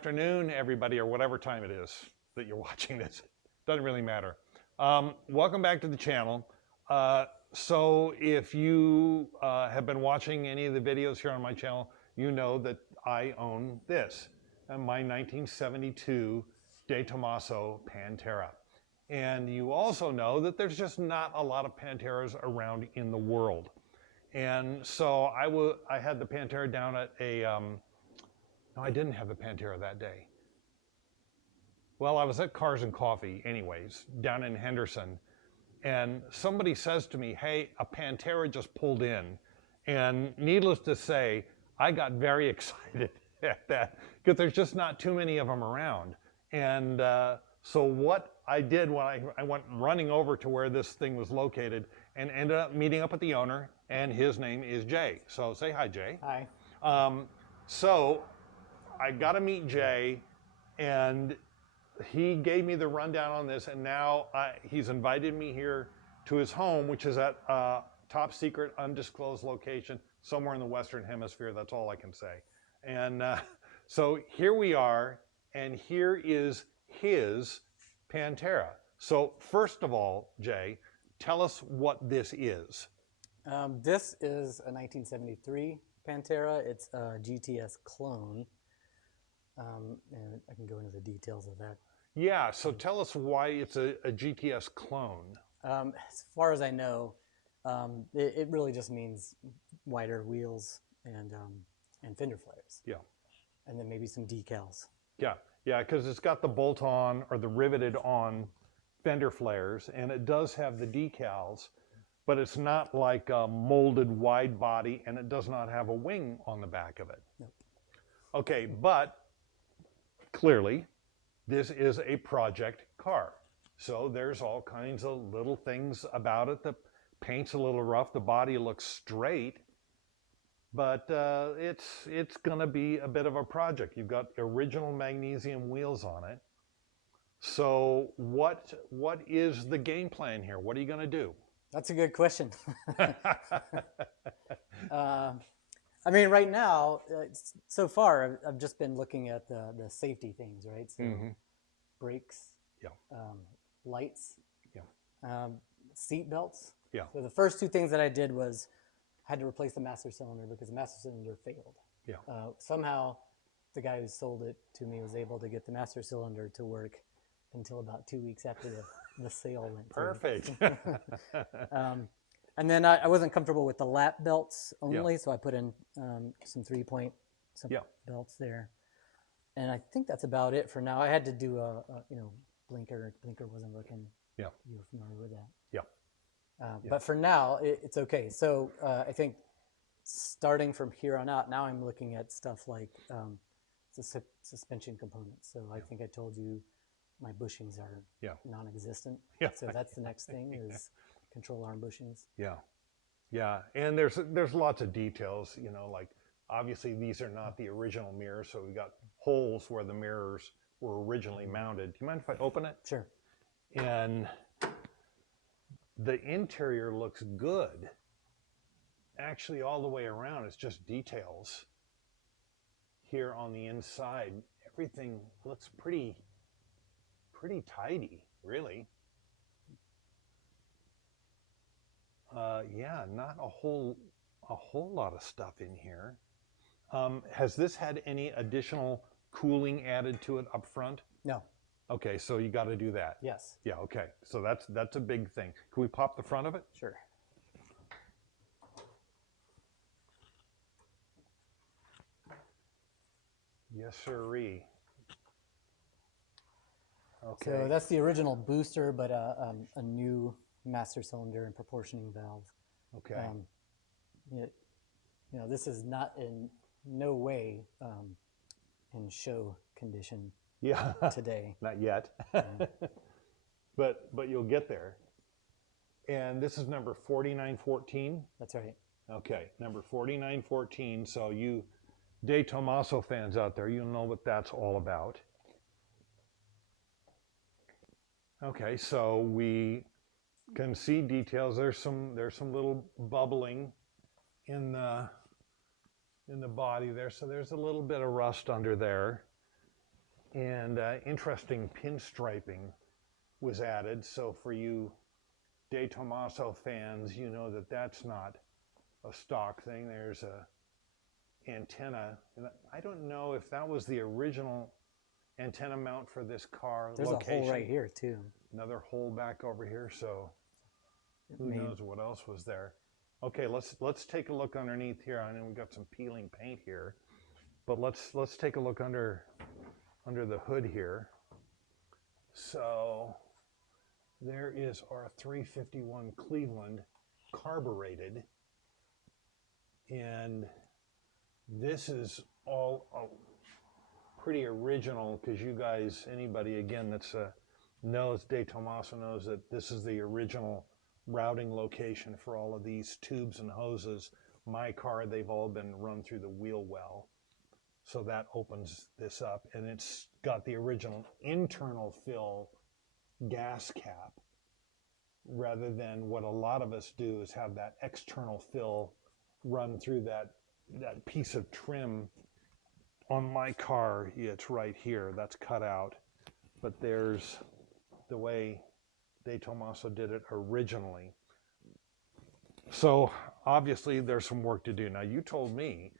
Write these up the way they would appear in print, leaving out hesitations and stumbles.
afternoon, everybody, or whatever time it is that you're watching this. Doesn't really matter. Welcome back to the channel. So if you have been watching any of the videos here on my channel, you know that I own this, my 1972 DeTomaso Pantera. And you also know that there's just not a lot of Panteras around in the world. And so I had the Pantera down at a, no, I didn't have the Pantera that day. Well, I was at Cars and Coffee anyways, down in Henderson. And somebody says to me, hey, a Pantera just pulled in. And needless to say, I got very excited at that because there's just not too many of them around. And so what I did when I went running over to where this thing was located and ended up meeting up with the owner, and his name is Jay. So say hi, Jay. Hi. So I got to meet Jay, and he gave me the rundown on this, and now he's invited me here to his home, which is at a top secret, undisclosed location somewhere in the Western Hemisphere. That's all I can say. And so here we are, and here is his Pantera. So first of all, Jay, tell us what this is. This is a 1973 Pantera. It's a GTS clone. And I can go into the details of that. Yeah, so tell us why it's a GTS clone. As far as I know, it really just means wider wheels and fender flares. Yeah. And then maybe some decals. Yeah, yeah, because it's got the bolt-on or the riveted-on fender flares, and it does have the decals, but it's not like a molded wide body, and it does not have a wing on the back of it. Nope. Okay, but clearly, this is a project car. So there's all kinds of little things about it. The paint's a little rough. The body looks straight, but it's going to be a bit of a project. You've got original magnesium wheels on it. So what is the game plan here? What are you going to do? That's a good question. I mean, right now, so far, I've just been looking at the safety things, right? So brakes, yeah, lights, yeah, seat belts. Yeah. So the first two things that I did was had to replace the master cylinder because the master cylinder failed. Yeah. Somehow, the guy who sold it to me was able to get the master cylinder to work until about 2 weeks after the sale went through. Perfect. And then I wasn't comfortable with the lap belts only, Yeah. so I put in some 3-point belts there. And I think that's about it for now. I had to do a blinker. Blinker wasn't working. Yeah. You were familiar with that. Yeah. But for now, it's okay. So I think starting from here on out, now I'm looking at stuff like the suspension components. So I think I told you my bushings are non-existent. Yeah. So that's the next thing is control arm bushings. Yeah, yeah, and there's lots of details, you know, like obviously these are not the original mirrors, so we got holes where the mirrors were originally mounted. Do you mind if I open it? Sure. And the interior looks good. Actually, all the way around, it's just details. Here on the inside, everything looks pretty tidy, really. Yeah, not a whole lot of stuff in here. Has this had any additional cooling added to it up front? No. Okay, so you got to do that. Yes. Yeah, okay. So that's a big thing. Can we pop the front of it? Sure. Yes, sirree. Okay. So that's the original booster, but a new master cylinder and proportioning valve. Okay. You know, this is not in no way in show condition. Yeah. Today. Not yet. But you'll get there. And this is number 4914. That's right. Okay, number 4914. So you DeTomaso fans out there, you know what that's all about. Okay, so we can see details. There's some little bubbling in the body there, so there's a little bit of rust under there. And interesting pinstriping was added. So for you DeTomaso fans, you know that that's not a stock thing. There's a antenna. And I don't know if that was the original antenna mount for this car. There's location. a hole right here too. Another hole back over here. So who knows what else was there. Okay, let's take a look underneath here. I know we got some peeling paint here, but let's take a look under the hood here. So there is our 351 Cleveland carbureted, and this is all pretty original because you guys, anybody again that's knows DeTomaso knows that this is the original routing location for all of these tubes and hoses. My car, they've all been run through the wheel well. So that opens this up, and it's got the original internal fill gas cap rather than what a lot of us do is have that external fill run through that piece of trim. On my car, it's right here. That's cut out. But there's the way DeTomaso did it originally. So obviously there's some work to do. Now you told me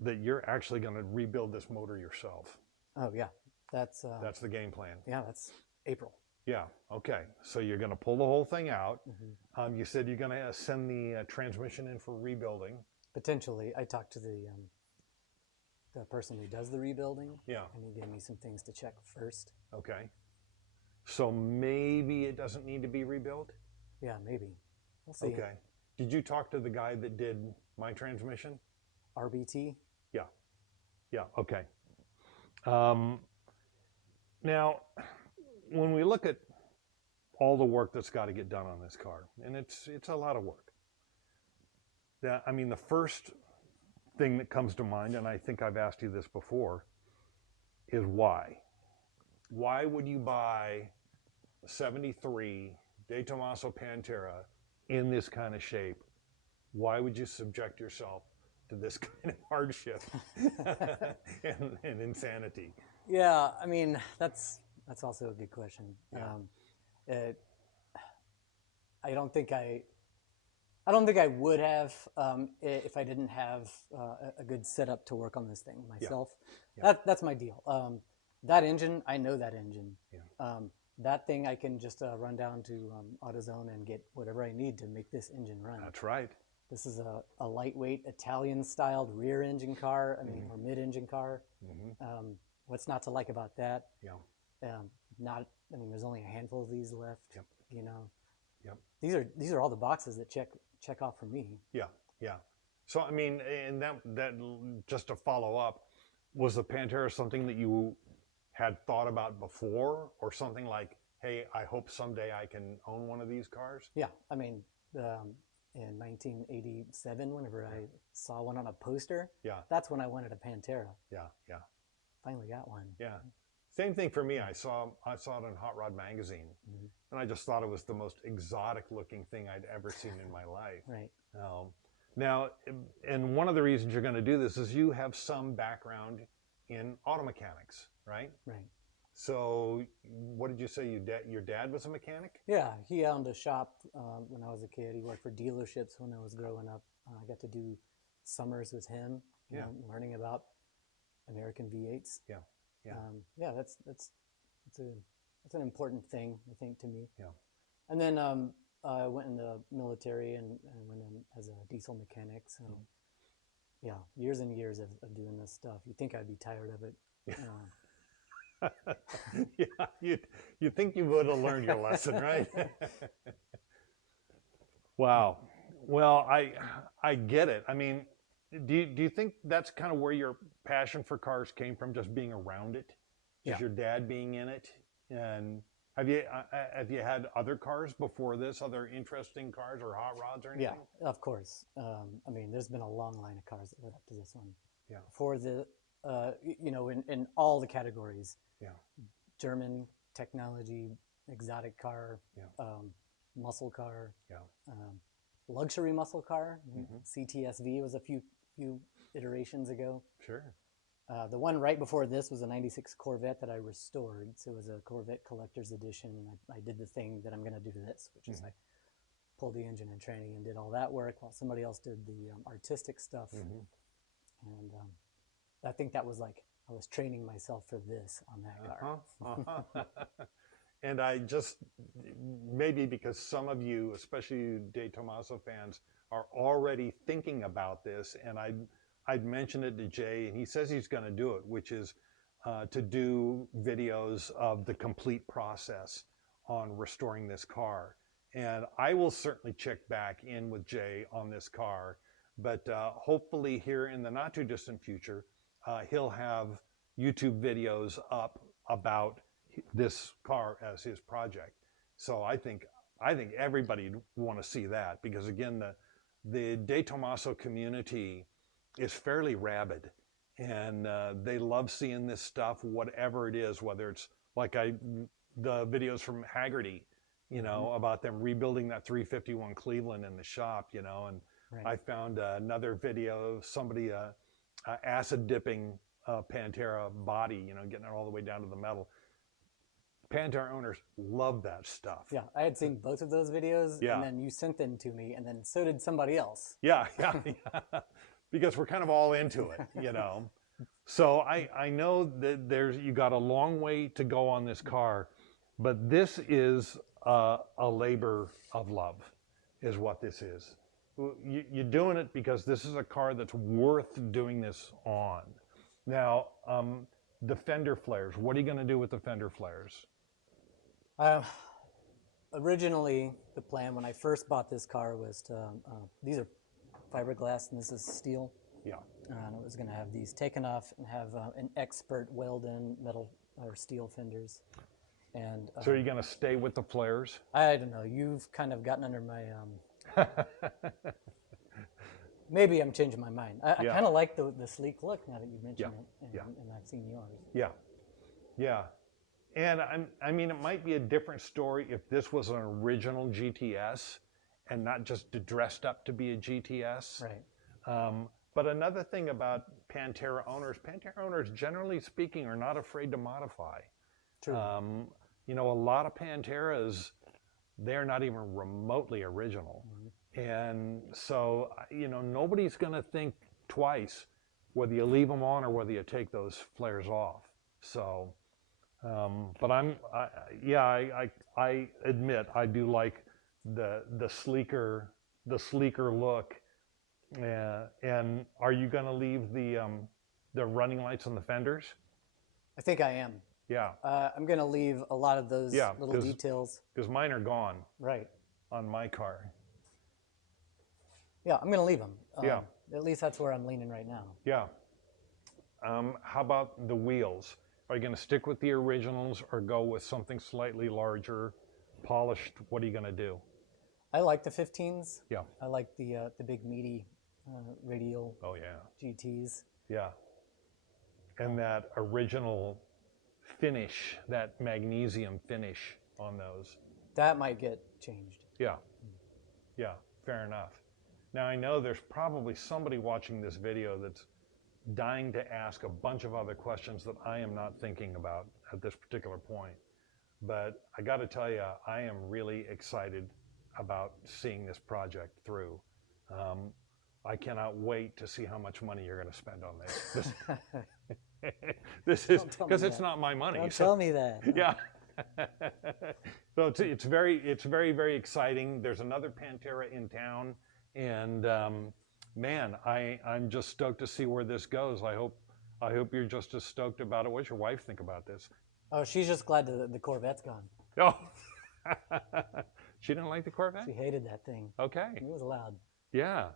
that you're actually going to rebuild this motor yourself. Oh yeah, that's the game plan. Yeah, that's April. Yeah. Okay. So you're going to pull the whole thing out. Mm-hmm. You said you're going to send the transmission in for rebuilding. Potentially, I talked to the person who does the rebuilding. Yeah. And he gave me some things to check first. Okay. So maybe it doesn't need to be rebuilt? Yeah, maybe. We'll see. Okay. Did you talk to the guy that did my transmission? RBT? Yeah. Yeah, okay. Now, when we look at all the work that's got to get done on this car, and it's a lot of work. I mean, the first thing that comes to mind, and I think I've asked you this before, is why? Why would you buy a 73 DeTomaso Pantera in this kind of shape? Why would you subject yourself to this kind of hardship and insanity? Yeah, I mean, that's also a good question. Yeah. I don't think I would have if I didn't have a good setup to work on this thing myself. Yeah. That's my deal. That engine, I know that engine. Yeah. That thing I can just run down to AutoZone and get whatever I need to make this engine run. That's right. This is a lightweight Italian-styled rear engine car, or mid-engine car. Mm-hmm. What's not to like about that? Yeah. There's only a handful of these left. Yep. You know. Yep. These are all the boxes that check off for me. Yeah. Yeah. So I mean, and that just to follow up, was the Pantera something that you had thought about before, or something like, hey, I hope someday I can own one of these cars? Yeah. I mean. In 1987, whenever I saw one on a poster, that's when I wanted a Pantera. Yeah, yeah. Finally got one. Yeah. Same thing for me. I saw it in Hot Rod magazine, and I just thought it was the most exotic looking thing I'd ever seen in my life. Right. Now, and one of the reasons you're going to do this is you have some background in auto mechanics, right? Right. So, what did you say? Your dad was a mechanic? Yeah, he owned a shop when I was a kid. He worked for dealerships when I was growing up. I got to do summers with him, learning about American V8s. Yeah, yeah. That's an important thing, I think, to me. Yeah. And then I went in the military and went in as a diesel mechanic. So, yeah, years and years of doing this stuff. You'd think I'd be tired of it. Yeah, you think you would have learned your lesson, right? Wow. Well, I get it. I mean, do you think that's kind of where your passion for cars came from, just being around it? Just your dad being in it? And have you had other cars before this, other interesting cars or hot rods or anything? Yeah, of course. I mean, there's been a long line of cars that led up to this one. Yeah. For the in all the categories. Yeah. German technology, exotic car, muscle car, luxury muscle car. Mm-hmm. CTSV was a few iterations ago. Sure. The one right before this was a 96 Corvette that I restored. So it was a Corvette collector's edition. I did the thing that I'm going to do to this, which is I pulled the engine and tranny and did all that work while somebody else did the artistic stuff. And I think that was like, I was training myself for this on that car. And I just, maybe because some of you, especially you DeTomaso fans, are already thinking about this, and I'd mentioned it to Jay, and he says he's going to do it, which is to do videos of the complete process on restoring this car. And I will certainly check back in with Jay on this car, but hopefully here in the not too distant future, he'll have YouTube videos up about this car as his project. So I think everybody would want to see that, because again, the DeTomaso community is fairly rabid, and they love seeing this stuff, whatever it is, whether it's like the videos from Haggerty, you know, about them rebuilding that 351 Cleveland in the shop, you know, and I found another video of somebody acid dipping Pantera body, you know, getting it all the way down to the metal. Pantera owners love that stuff. Yeah, I had seen both of those videos, and then you sent them to me, and then so did somebody else. Yeah. Because we're kind of all into it, you know. So I know that you got a long way to go on this car, but this is a labor of love, is what this is. You're doing it because this is a car that's worth doing this on. Now, the fender flares, what are you going to do with the fender flares? Originally, the plan when I first bought this car was to, these are fiberglass and this is steel. Yeah. And I was going to have these taken off and have an expert weld-in metal or steel fenders. And so are you going to stay with the flares? I don't know. You've kind of gotten under my... Maybe I'm changing my mind. I kind of like the sleek look now that you mentioned it, and I've seen yours. Yeah. And I mean, it might be a different story if this was an original GTS and not just dressed up to be a GTS. Right. But another thing about Pantera owners, generally speaking, are not afraid to modify. True. You know, a lot of Panteras, they're not even remotely original. And so, you know, nobody's going to think twice whether you leave them on or whether you take those flares off. So, but I admit I do like the sleeker look. And are you going to leave the running lights on the fenders? I think I am. Yeah. I'm going to leave a lot of those little details. Because mine are gone. Right. On my car. Yeah, I'm going to leave them. At least that's where I'm leaning right now. Yeah. How about the wheels? Are you going to stick with the originals or go with something slightly larger, polished? What are you going to do? I like the 15s. Yeah. I like the big meaty radial GTs. Yeah. And that original finish, that magnesium finish on those. That might get changed. Yeah. Yeah, fair enough. Now I know there's probably somebody watching this video that's dying to ask a bunch of other questions that I am not thinking about at this particular point. But I got to tell you, I am really excited about seeing this project through. I cannot wait to see how much money you're going to spend on this. This is because it's not my money. Don't tell me that. Yeah. So it's very, very exciting. There's another Pantera in town, and man, I'm just stoked to see where this goes. I hope you're just as stoked about it. What does your wife think about this? Oh, she's just glad the Corvette's gone. Oh, she didn't like the Corvette? She hated that thing. Okay. It was loud. Yeah.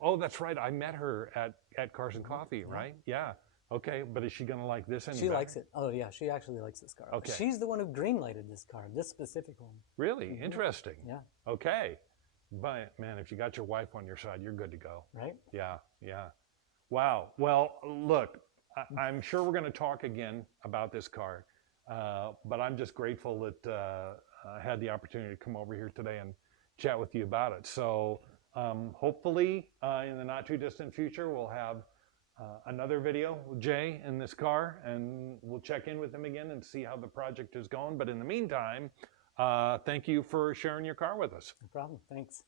Oh, that's right. I met her at Cars and Coffee, right? Yeah. Okay, but is she going to like this any better? She likes it. Oh, yeah, she actually likes this car. Okay. She's the one who green-lighted this car, this specific one. Really? Interesting. Yeah. Okay. But, man, if you got your wife on your side, you're good to go. Right? Yeah. Wow. Well, look, I'm sure we're going to talk again about this car, but I'm just grateful that I had the opportunity to come over here today and chat with you about it. So hopefully in the not too distant future, we'll have another video with Jay in this car, and we'll check in with him again and see how the project is going. But in the meantime, thank you for sharing your car with us. No problem. Thanks.